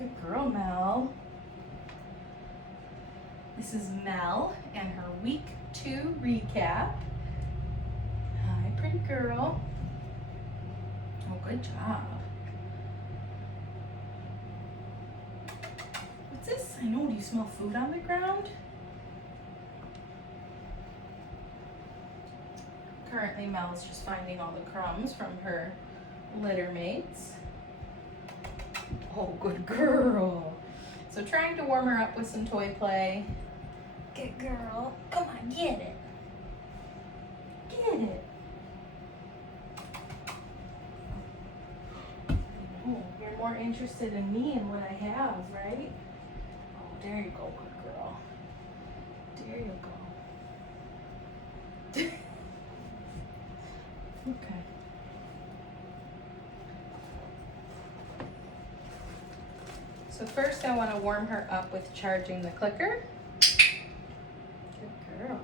Good girl, Mel. This is Mel and her week 2 recap. Hi, pretty girl. Oh, good job. What's this? I know, do you smell food on the ground? Currently, Mel's just finding all the crumbs from her litter mates. Oh, good girl. So trying to warm her up with some toy play. Good girl. Come on, get it. Get it. Oh, you're more interested in me and what I have, right? Oh, there you go, good girl. There you go. Okay. So first I want to warm her up with charging the clicker. Good girl.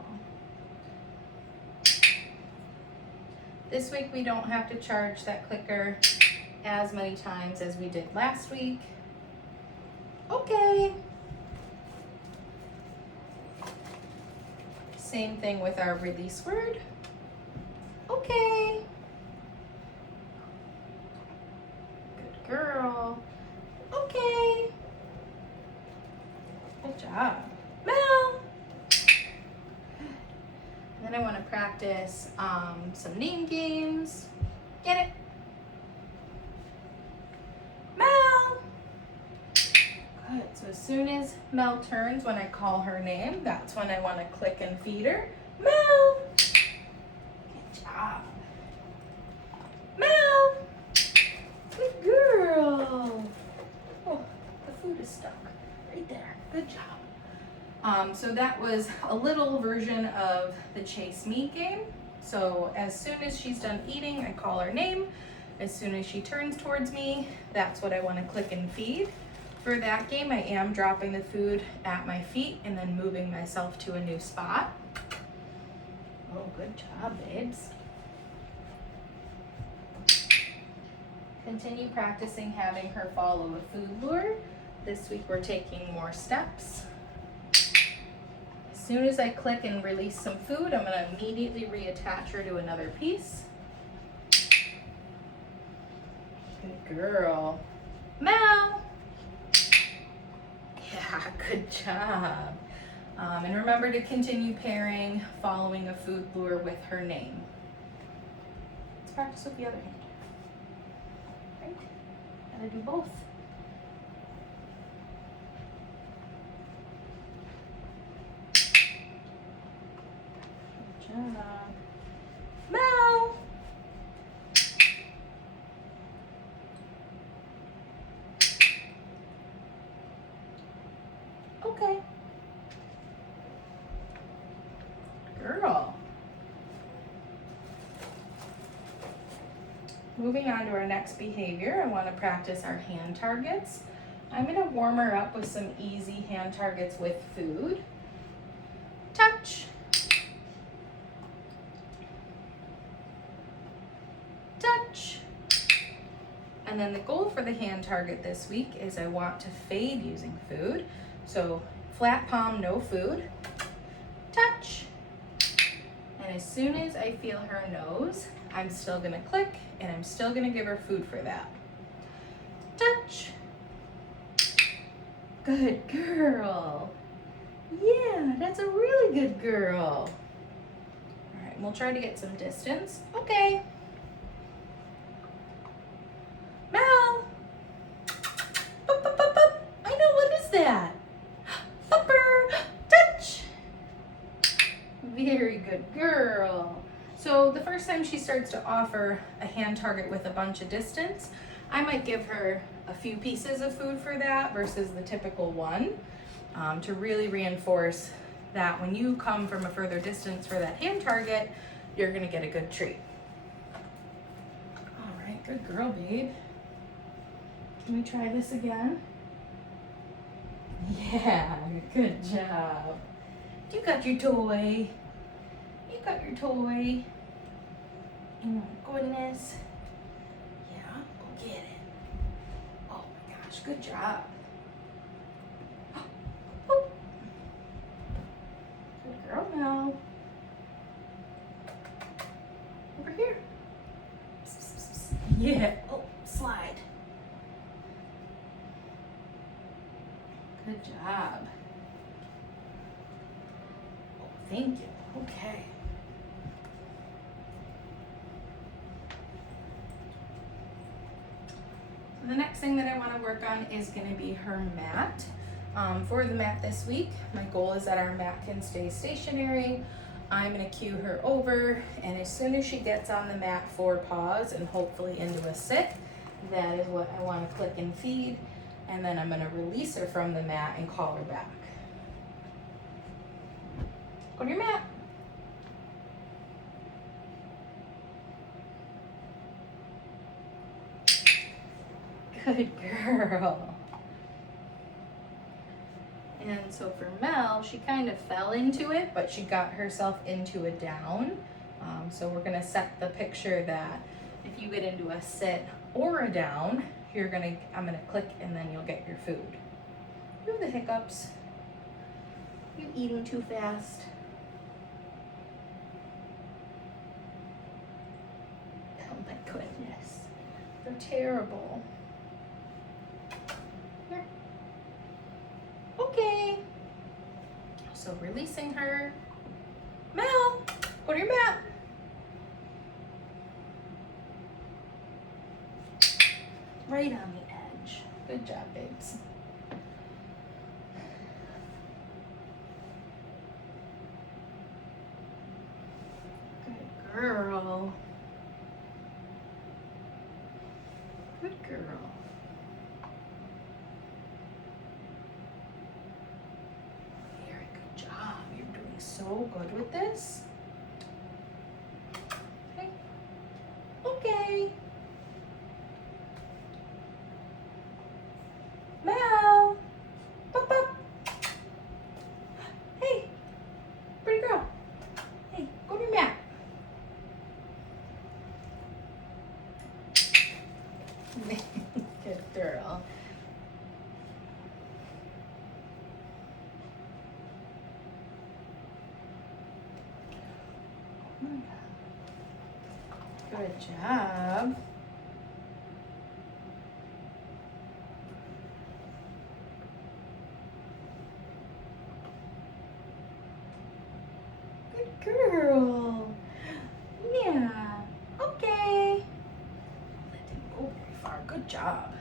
This week we don't have to charge that clicker as many times as we did last week. Okay. Same thing with our release word. Okay. Good girl. Okay. Good job. Mel. And then I want to practice some name games. Get it? Mel. Good. So as soon as Mel turns when I call her name, that's when I want to click and feed her. Mel. Good job. Mel. Good girl. Oh, the food is stuck right there. Good job. So that was a little version of the chase me game. So as soon as she's done eating, I call her name. As soon as she turns towards me, that's what I want to click and feed. For that game, I am dropping the food at my feet and then moving myself to a new spot. Oh, good job, babes. Continue practicing having her follow a food lure. This week we're taking more steps. As soon as I click and release some food, I'm going to immediately reattach her to another piece. Good girl. Mel. Yeah, good job. And remember to continue pairing following a food lure with her name. Let's practice with the other hand. Right? Gotta do both. Good job. Mel. Okay. Girl. Moving on to our next behavior, I want to practice our hand targets. I'm going to warm her up with some easy hand targets with food. Touch. Touch. And then the goal for the hand target this week is I want to fade using food. So flat palm, no food. Touch. And as soon as I feel her nose, I'm still gonna click and I'm still gonna give her food for that. Touch. Good girl. Yeah, that's a really good girl. All right, we'll try to get some distance. Okay. Mel. Boop, boop, boop, boop. I know, what is that? Bumper. Touch. Very good girl. So the first time she starts to offer a hand target with a bunch of distance, I might give her a few pieces of food for that versus the typical one, to really reinforce that when you come from a further distance for that hand target, you're gonna get a good treat. All right, good girl, babe. Can we try this again? Yeah, good job. You got your toy. You got your toy. Oh my goodness. Yeah, go get it. Oh my gosh, good job. Good job. Oh, thank you. Okay. So the next thing that I want to work on is going to be her mat. For the mat this week, my goal is that our mat can stay stationary. I'm going to cue her over, and as soon as she gets on the mat for paws and hopefully into a sit, that is what I want to click and feed, and then I'm going to release her from the mat and call her back. Go to your mat. Good girl. And so for Mel, she kind of fell into it, but she got herself into a down. So we're gonna set the picture that if you get into a sit or a down, I'm gonna click and then you'll get your food. You have the hiccups. You eating too fast. Oh my goodness, they're terrible. Here. Okay. So releasing her. Mel, go to your mat. Right on the edge. Good job, babes. Good girl. Good girl. Very good job. You're doing so good with this. Okay. Okay. Mel. Pop, pop. Hey. Pretty girl. Hey, go to your mat. Good girl. Good job. Good girl. Yeah. Okay. That didn't go very far. Good job.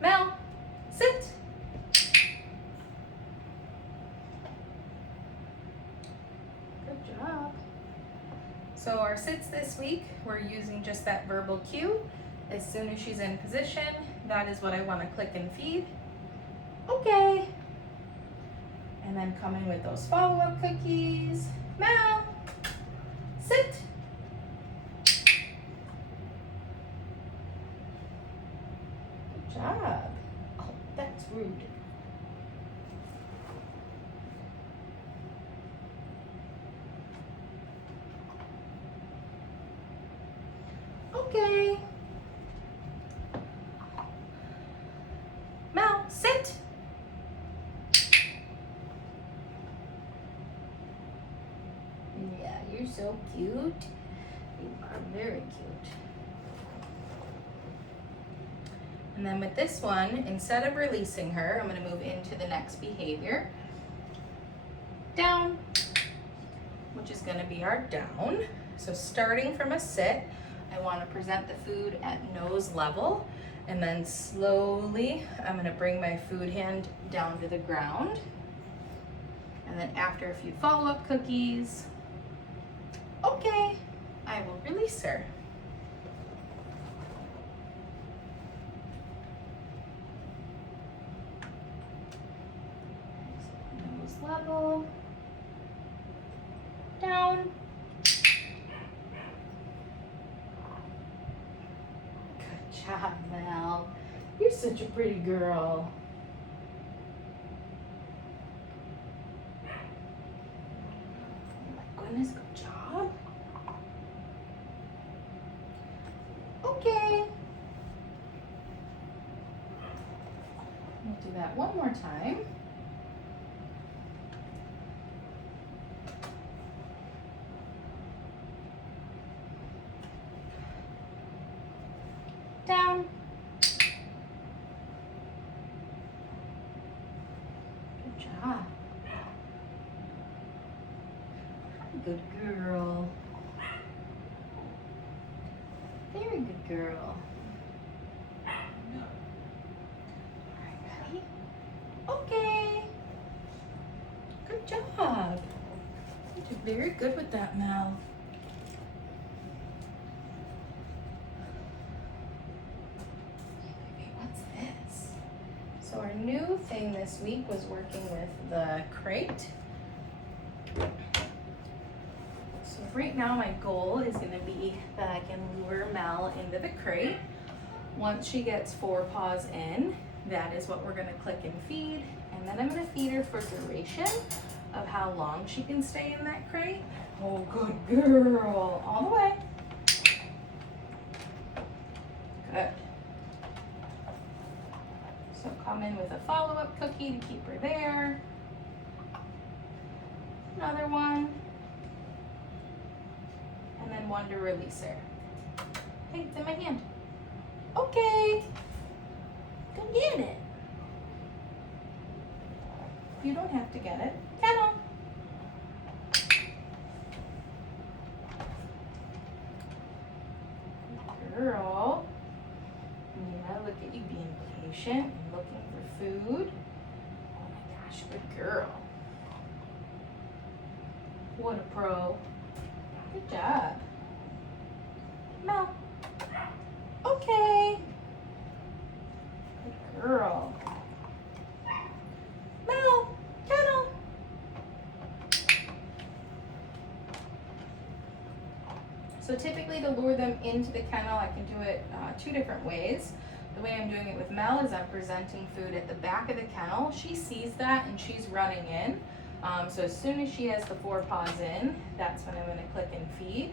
Mel, sit. Good job. So our sits this week, we're using just that verbal cue. As soon as she's in position, that is what I want to click and feed. Okay. And then come in with those follow-up cookies. Mel, sit. Good job. Oh, that's rude. Okay. Mel, sit. Yeah, you're so cute. You are very cute. And then with this one, instead of releasing her, I'm going to move into the next behavior. Down, which is going to be our down. So starting from a sit, I want to present the food at nose level, and then slowly I'm going to bring my food hand down to the ground. And then after a few follow-up cookies, okay, I will release her. Nose level, down. Good job, Mel. You're such a pretty girl. Oh my goodness, good job. Okay. We'll do that one more time. job. Good girl. Very good girl. Alright, ready? Okay. Good job. You did very good with that, Mel. Okay, what's this? So our new thing this week was working with the crate. So right now my goal is going to be that I can lure Mel into the crate. Once she gets 4 paws in, that is what we're going to click and feed. And then I'm going to feed her for duration of how long she can stay in that crate. Oh, good girl. All the way. Good. So come in with a follow-up cookie to keep her there. Another one. And then one to release her. Hey, it's in my hand. Okay. Go get it. You don't have to get it. Kennel. Girl. Yeah, look at you being patient and looking for food. Oh my gosh, good girl. What a pro. Good job. Mel. Okay. Good girl. Mel. Kennel. So typically to lure them into the kennel, I can do it 2 different ways. The way I'm doing it with Mel is I'm presenting food at the back of the kennel. She sees that and she's running in. So as soon as she has the 4 paws in, that's when I'm going to click and feed.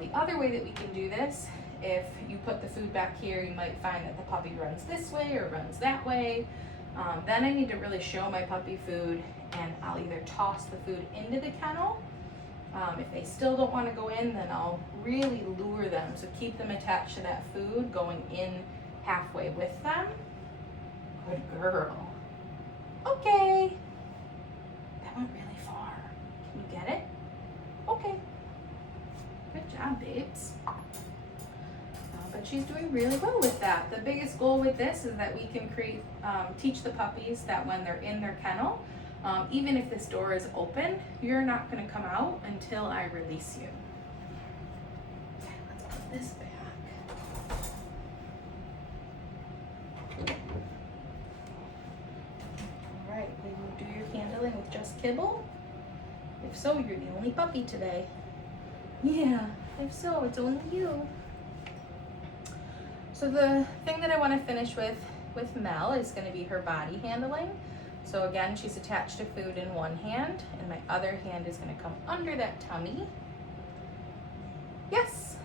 The other way that we can do this, if you put the food back here, you might find that the puppy runs this way or runs that way. Then I need to really show my puppy food, and I'll either toss the food into the kennel. If they still don't want to go in, then I'll really lure them. So keep them attached to that food, going in halfway with them. Good girl. Okay. That went really far. Can you get it? Okay. Good job, babes. But she's doing really well with that. The biggest goal with this is that we can teach the puppies that when they're in their kennel, even if this door is open, you're not going to come out until I release you. Okay, let's put this back. All right, will you do your handling with just kibble? If so, you're the only puppy today. Yeah, if so, it's only you. So the thing that I want to finish with Mel is going to be her body handling. So again, she's attached to food in one hand, and my other hand is going to come under that tummy. Yes.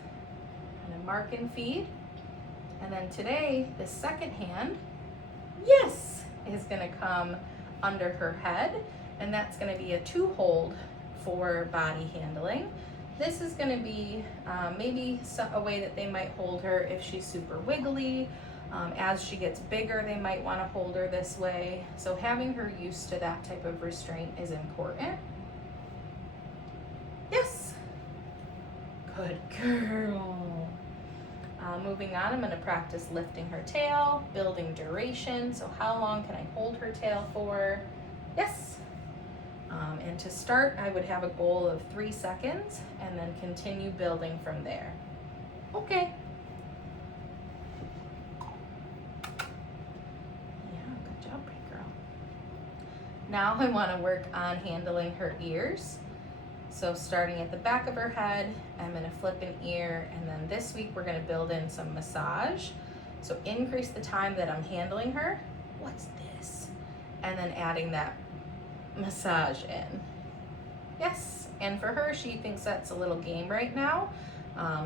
And a mark and feed. And then today, the second hand, yes, is going to come under her head, and that's going to be a 2-hold for body handling. This is going to be maybe a way that they might hold her if she's super wiggly. As she gets bigger, they might want to hold her this way. So having her used to that type of restraint is important. Yes. Good girl. Moving on, I'm going to practice lifting her tail, building duration. So how long can I hold her tail for? Yes. And to start, I would have a goal of 3 seconds and then continue building from there. Okay. Yeah, good job, big girl. Now I want to work on handling her ears. So starting at the back of her head, I'm going to flip an ear, and then this week we're going to build in some massage. So increase the time that I'm handling her. What's this? And then adding that massage in. Yes, and for her, she thinks that's a little game right now.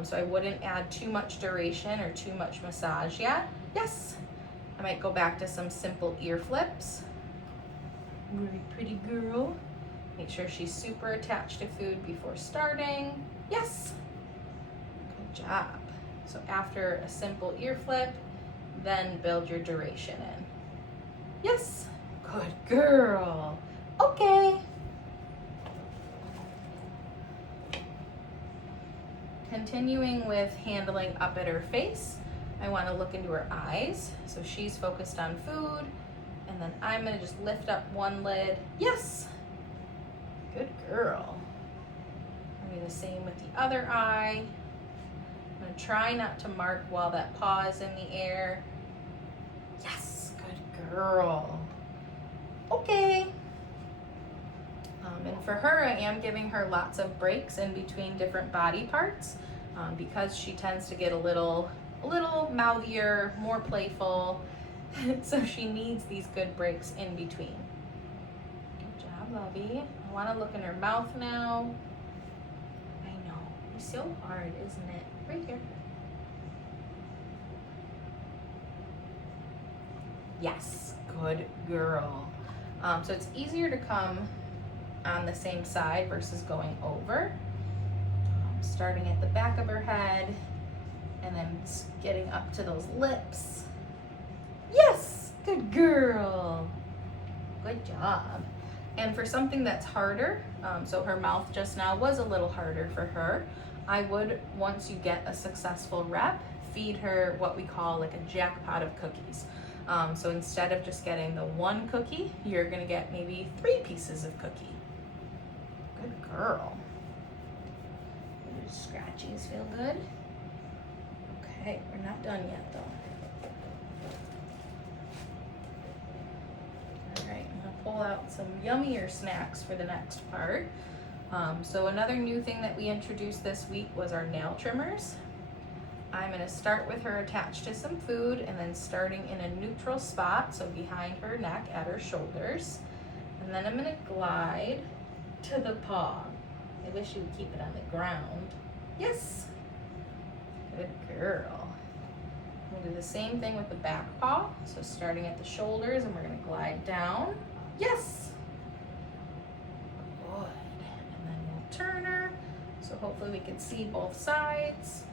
So I wouldn't add too much duration or too much massage yet. Yes, I might go back to some simple ear flips. Really pretty girl. Make sure she's super attached to food before starting. Yes, good job. So after a simple ear flip, then build your duration in. Yes, good girl. Okay. Continuing with handling up at her face, I want to look into her eyes. So she's focused on food, and then I'm going to just lift up one lid. Yes! Good girl. I'll do the same with the other eye. I'm going to try not to mark while that paw is in the air. Yes, good girl. Okay. And for her, I am giving her lots of breaks in between different body parts because she tends to get a little mouthier, more playful. So she needs these good breaks in between. Good job, Lovey. I want to look in her mouth now. I know, it's so hard, isn't it? Right here. Yes, good girl. So it's easier to come on the same side versus going over. Starting at the back of her head and then getting up to those lips. Yes, good girl. Good job. And for something that's harder, so her mouth just now was a little harder for her, I would, once you get a successful rep, feed her what we call like a jackpot of cookies. So instead of just getting the one cookie, you're gonna get maybe 3 pieces of cookie. Good girl. Your scratchies feel good? Okay, we're not done yet though. All right, I'm gonna pull out some yummier snacks for the next part. So another new thing that we introduced this week was our nail trimmers. I'm gonna start with her attached to some food and then starting in a neutral spot, so behind her neck at her shoulders. And then I'm gonna glide to the paw. I wish you would keep it on the ground. Yes. Good girl. We'll do the same thing with the back paw. So starting at the shoulders and we're gonna glide down. Yes. Good. And then we'll turn her. So hopefully we can see both sides.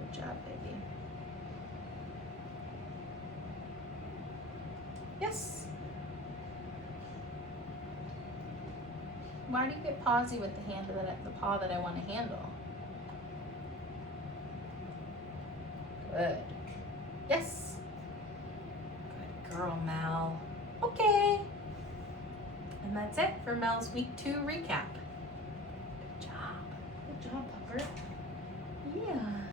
Good job, baby. Yes. Why do you get pawsy with the hand that the paw that I want to handle? Good. Yes. Good girl, Mel. Okay. And that's it for Mel's week 2 recap.